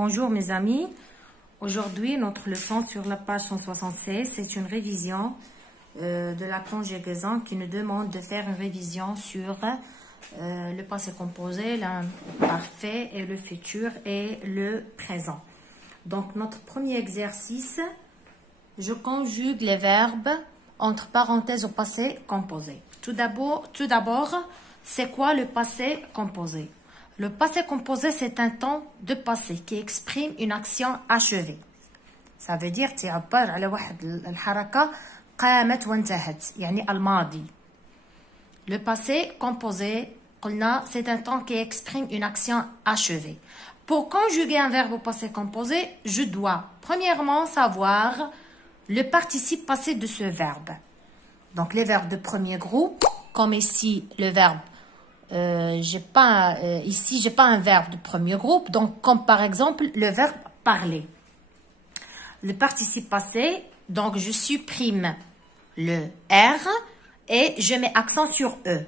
Bonjour mes amis, aujourd'hui notre leçon sur la page 176, c'est une révision de la conjugaison qui nous demande de faire une révision sur le passé composé, l'imparfait et le futur et le présent. Donc notre premier exercice, je conjugue les verbes entre parenthèses au passé composé. Tout d'abord, c'est quoi le passé composé? Le passé composé, c'est un temps de passé qui exprime une action achevée. Ça veut dire تعبر على واحد الحركة قامت وانتهت يعني الماضي. Le passé composé, c'est un temps qui exprime une action achevée. Pour conjuguer un verbe au passé composé, je dois premièrement savoir le participe passé de ce verbe. Donc les verbes de premier groupe, comme ici le verbe ici, j'ai pas un verbe de premier groupe, donc comme par exemple le verbe parler. Le participe passé, donc je supprime le R et je mets accent sur E.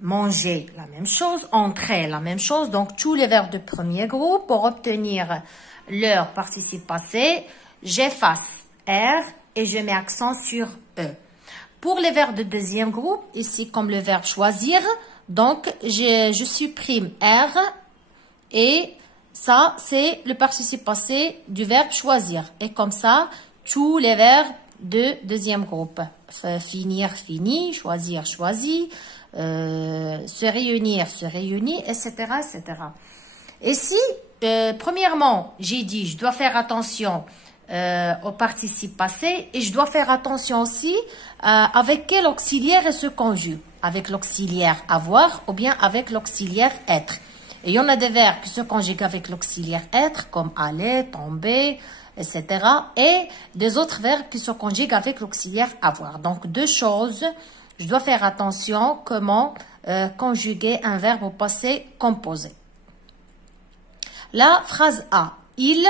Manger, la même chose. Entrer, la même chose. Donc tous les verbes de premier groupe, pour obtenir leur participe passé, j'efface R et je mets accent sur E. Pour les verbes de deuxième groupe, ici comme le verbe choisir, donc, je supprime R et ça, c'est le participe passé du verbe choisir. Et comme ça, tous les verbes de deuxième groupe. Finir, fini, choisir, choisi, se réunir, se réunit, etc., etc. Et si, premièrement, j'ai dit, je dois faire attention au participe passé et je dois faire attention aussi avec quel auxiliaire se conjugue. Avec l'auxiliaire avoir ou bien avec l'auxiliaire être. Et il y en a des verbes qui se conjuguent avec l'auxiliaire être comme aller, tomber, etc. Et des autres verbes qui se conjuguent avec l'auxiliaire avoir. Donc deux choses, je dois faire attention comment conjuguer un verbe au passé composé. La phrase A, il,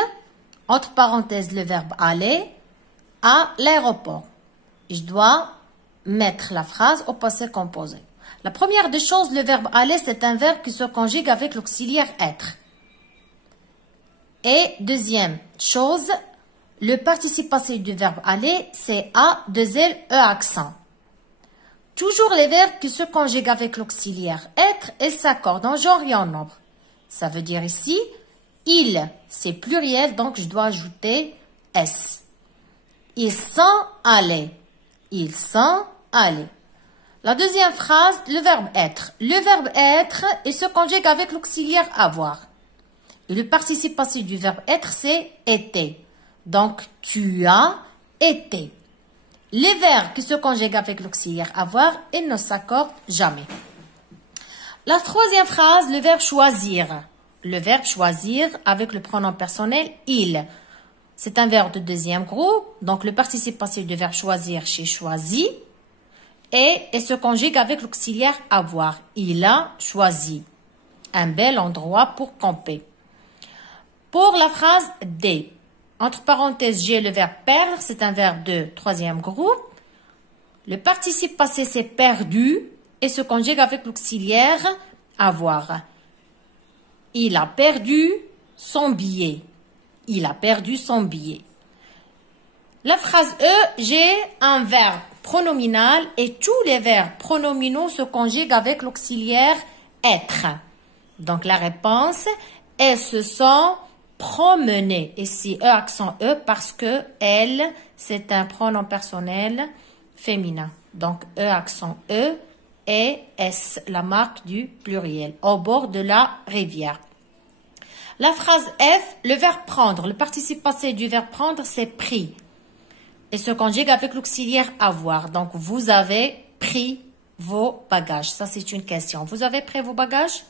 entre parenthèses le verbe aller, à l'aéroport. Je dois mettre la phrase au passé composé. La première des choses, le verbe aller, c'est un verbe qui se conjugue avec l'auxiliaire être. Et deuxième chose, le participe passé du verbe aller, c'est A, 2L, E accent. Toujours les verbes qui se conjuguent avec l'auxiliaire être et s'accordent en genre et en nombre. Ça veut dire ici, il, c'est pluriel, donc je dois ajouter S. Ils sont allés. Ils sont allés. La deuxième phrase, le verbe être. Le verbe être, il se conjugue avec l'auxiliaire avoir. Et le participe passé du verbe être, c'est été. Donc, tu as été. Les verbes qui se conjuguent avec l'auxiliaire avoir, ils ne s'accordent jamais. La troisième phrase, le verbe choisir. Le verbe choisir avec le pronom personnel il. C'est un verbe de deuxième groupe. Donc, le participe passé du verbe choisir, j'ai choisi. Et se conjugue avec l'auxiliaire avoir. Il a choisi. Un bel endroit pour camper. Pour la phrase D, entre parenthèses, j'ai le verbe perdre. C'est un verbe de troisième groupe. Le participe passé, c'est perdu. Et se conjugue avec l'auxiliaire avoir. Il a perdu son billet. Il a perdu son billet. La phrase E, j'ai un verbe pronominal et tous les verbes pronominaux se conjuguent avec l'auxiliaire être. Donc la réponse, elles se sont promenées. Ici, E accent E parce que elle, c'est un pronom personnel féminin. Donc E accent E et S, la marque du pluriel, au bord de la rivière. La phrase F, le verbe prendre. Le participe passé du verbe prendre, c'est pris. Et se conjugue avec l'auxiliaire avoir. Donc, vous avez pris vos bagages. Ça, c'est une question. Vous avez pris vos bagages?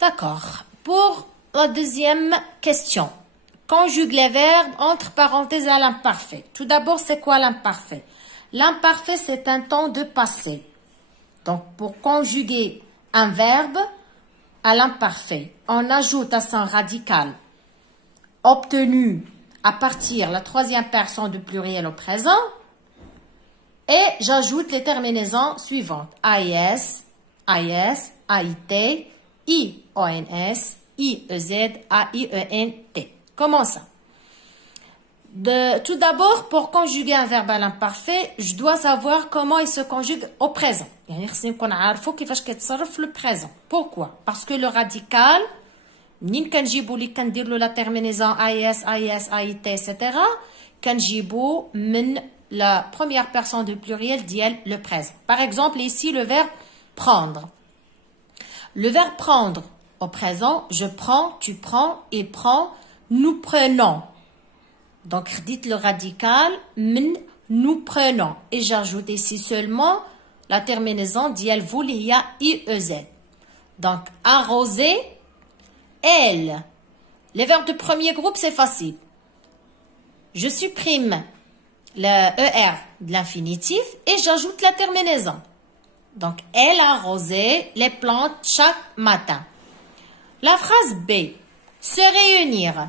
D'accord. Pour la deuxième question. Conjugue les verbes entre parenthèses à l'imparfait. Tout d'abord, c'est quoi l'imparfait? L'imparfait, c'est un temps de passé. Donc, pour conjuguer un verbe à l'imparfait, on ajoute à son radical obtenu à partir de la troisième personne du pluriel au présent et j'ajoute les terminaisons suivantes. AIS, AIS, AIT, IONS, I-E-Z-A-I-E-N-T. Comment ça? Tout d'abord, pour conjuguer un verbe à l'imparfait, je dois savoir comment il se conjugue au présent. يعني خصني نكون عارفه كيفاش كيتصرف le présent. Pourquoi? Parce que le radical, منين كنجيبو لي كندير له la terminaison AIS, AIS, AIT, etc. كنجيبو من la première personne du pluriel ديال le présent. Par exemple, ici, le verbe prendre. Le verbe prendre au présent, je prends, tu prends, il prend, nous prenons. Donc, dites le radical, nous prenons. Et j'ajoute ici seulement la terminaison d'IL vous, il y a IEZ. Donc, arroser, elle. Les verbes de premier groupe, c'est facile. Je supprime le ER de l'infinitif et j'ajoute la terminaison. Donc, elle arrosait les plantes chaque matin. La phrase B, se réunir.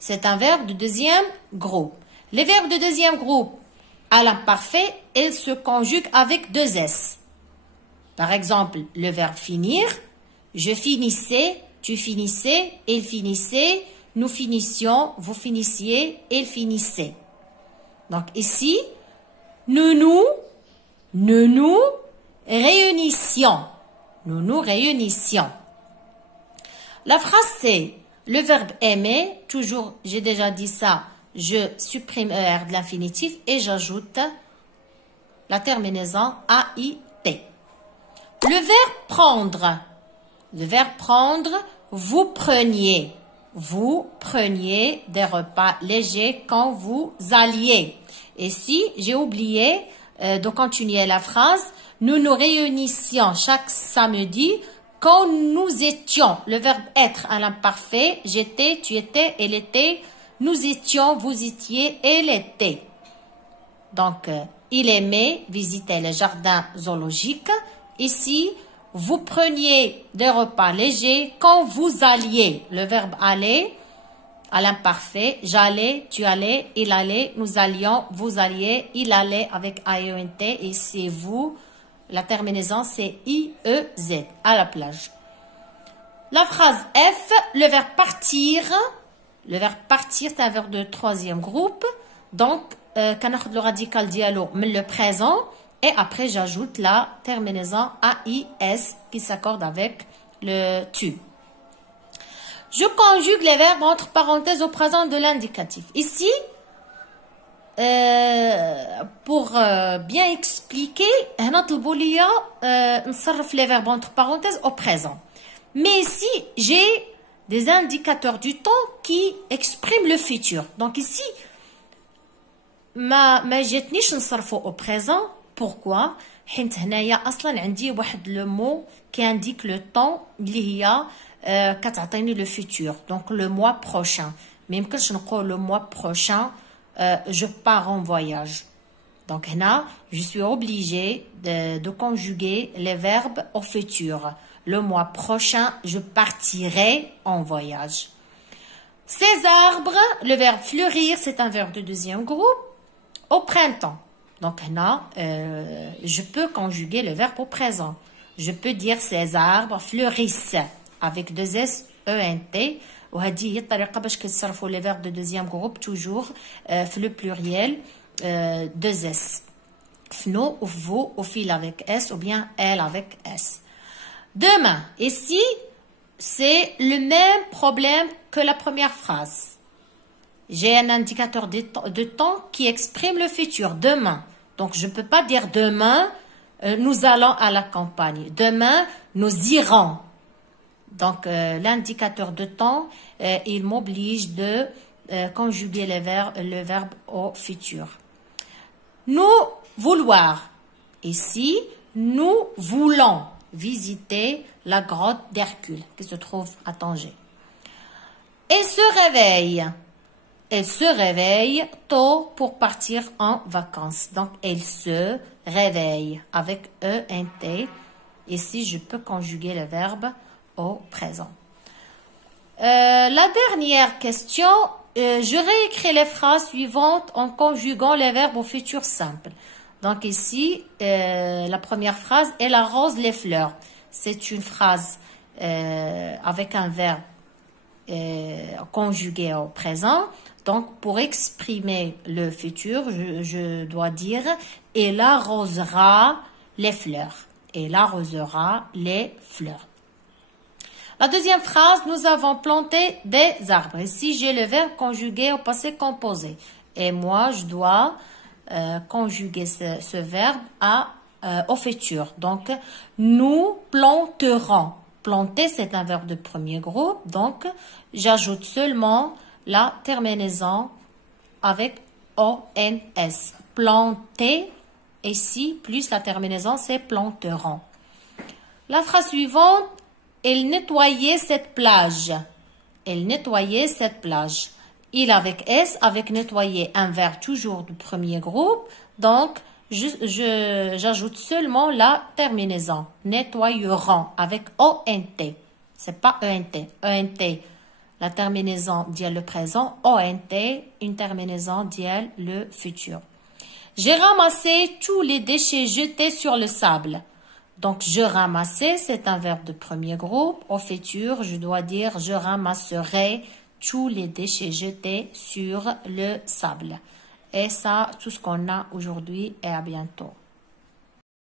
C'est un verbe de deuxième groupe. Les verbes de deuxième groupe à l'imparfait, ils se conjuguent avec deux S. Par exemple, le verbe finir, je finissais, tu finissais, il finissait, nous finissions, vous finissiez, il finissait. Donc ici, nous réunissions. Nous nous réunissions. La phrase C. Le verbe aimer, toujours, j'ai déjà dit ça, je supprime ER de l'infinitif et j'ajoute la terminaison AIT. Le verbe prendre. Le verbe prendre, vous preniez des repas légers quand vous alliez. Et si j'ai oublié de continuer la phrase, nous nous réunissions chaque samedi quand nous étions, le verbe être à l'imparfait, j'étais, tu étais, elle était, nous étions, vous étiez, elle était. Donc, il aimait visiter le jardin zoologique. Ici, vous preniez des repas légers quand vous alliez. Le verbe aller à l'imparfait, j'allais, tu allais, il allait, nous allions, vous alliez, il allait avec AENT et c'est vous. La terminaison, c'est IEZ, à la plage. La phrase F, le verbe partir. Le verbe partir, c'est un verbe de troisième groupe. Donc, le radical dialogue, mais le présent. Et après, j'ajoute la terminaison AIS qui s'accorde avec le tu. Je conjugue les verbes entre parenthèses au présent de l'indicatif. Ici, pour bien expliquer, نصرف les verbes entre parenthèses au présent. Mais ici, j'ai des indicateurs du temps qui expriment le futur. Donc ici, ما جاتنيش نصرفه au présent. Pourquoi? حيت هنايا اصلا عندي واحد le mot qui indique le temps اللي هي كتعطيني le futur. Donc le mois prochain. ما يمكنش نقول le mois prochain je pars en voyage. Donc là, je suis obligée de conjuguer les verbes au futur. Le mois prochain, je partirai en voyage. Ces arbres, le verbe fleurir, c'est un verbe de deuxième groupe. Au printemps. Donc là, je peux conjuguer le verbe au présent. Je peux dire ces arbres fleurissent avec deux S, E-N-T. وهذه هي الطريقة باش كيتصرفوا les verbes de deuxième groupe toujours في le pluriel deux S. Nous, ou vous, ou fil avec S, ou bien elle avec S. Demain, ici, c'est le même problème que la première phrase. J'ai un indicateur de temps qui exprime le futur, demain. Donc, je ne peux pas dire demain, nous allons à la campagne. Demain, nous irons. Donc, l'indicateur de temps, il m'oblige de conjuguer le verbe au futur. Nous vouloir. Ici, nous voulons visiter la grotte d'Hercule qui se trouve à Tanger. Elle se réveille. Elle se réveille tôt pour partir en vacances. Donc, elle se réveille avec E-N-T. Ici, je peux conjuguer le verbe au présent. La dernière question, je réécris les phrases suivantes en conjuguant les verbes au futur simple. Donc ici, la première phrase, elle arrose les fleurs. C'est une phrase avec un verbe conjugué au présent. Donc, pour exprimer le futur, je dois dire « elle arrosera les fleurs ». Elle arrosera les fleurs. La deuxième phrase, nous avons planté des arbres. Ici, j'ai le verbe conjugué au passé composé. Et moi, je dois conjuguer ce verbe au futur. Donc, nous planterons. Planter, c'est un verbe de premier groupe. Donc, j'ajoute seulement la terminaison avec ONS. Planter, ici, plus la terminaison, c'est planteront. La phrase suivante, elle nettoyait cette plage. Elle nettoyait cette plage. Il avec S, avec nettoyer, un verbe toujours du premier groupe. Donc, j'ajoute seulement la terminaison. Nettoyeront avec ONT. C'est pas ENT. ENT, la terminaison dit le présent. ONT, une terminaison dit le futur. J'ai ramassé tous les déchets jetés sur le sable. Donc, je ramassais, c'est un verbe de premier groupe. Au futur, je dois dire je ramasserai tous les déchets jetés sur le sable. Et ça, tout ce qu'on a aujourd'hui et à bientôt.